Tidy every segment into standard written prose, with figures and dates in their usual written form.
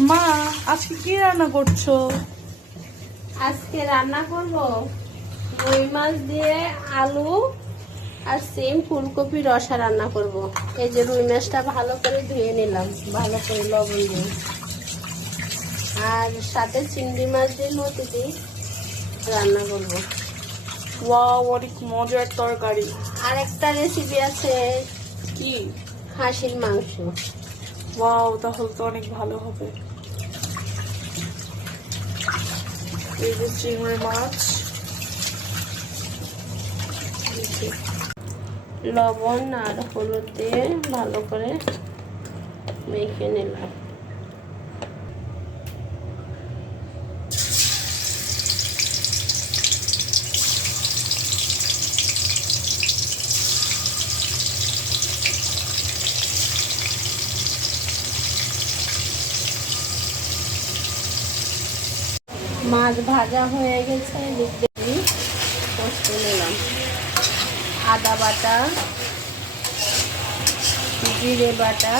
মা, আজকে কি রান্না করছো? আজকে রান্না করব রুই মাছ দিয়ে আলু আর সিম ফুলকপি রসা রান্না করব। এই যে রুই মাছটা ভালো করে ধুয়ে নিলাম, ভালো করে লবণ দিয়ে, আর সাথে চিংড়ি মাছ দিয়ে লতি দিয়ে রান্না করব। ওয়াও, অনেক মজার তরকারি। আর একটা রেসিপি আছে, কি? খাসির মাংস। ওয়াও, তাহলে তো অনেক ভালো হবে। এই যে চিংড়ি মাছ। লবণ আর হলুদ দিয়ে ভালো করে মেখে নিলাম। মাছ ভাজা হয়ে গেছে, কষতে নিলাম। আদা বাটা, জিরে বাটা,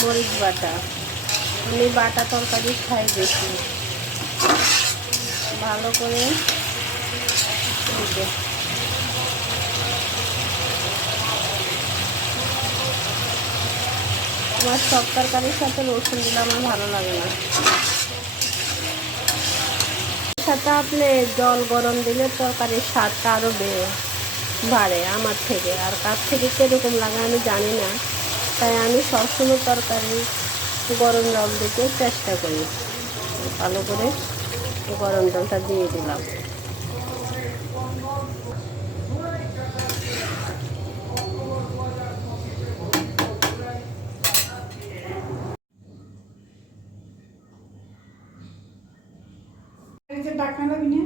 মরিচ বাটা। আমি বাটা তরকারি খাই বেশি। ভালো করে আমার সব তরকারির সাথে রসুন দিলে আমার ভালো লাগে না। সাথে আপনি জল গরম দিলে তরকারির স্বাদটা আরও বাড়ে আমার থেকে। আর কার থেকে কীরকম লাগে আমি জানি না, তাই আমি সবসময় তরকারি গরম জল দিতে চেষ্টা করি। ভালো করে গরম জলটা দিয়ে দিলাম। এই যে ডাকনা দিনে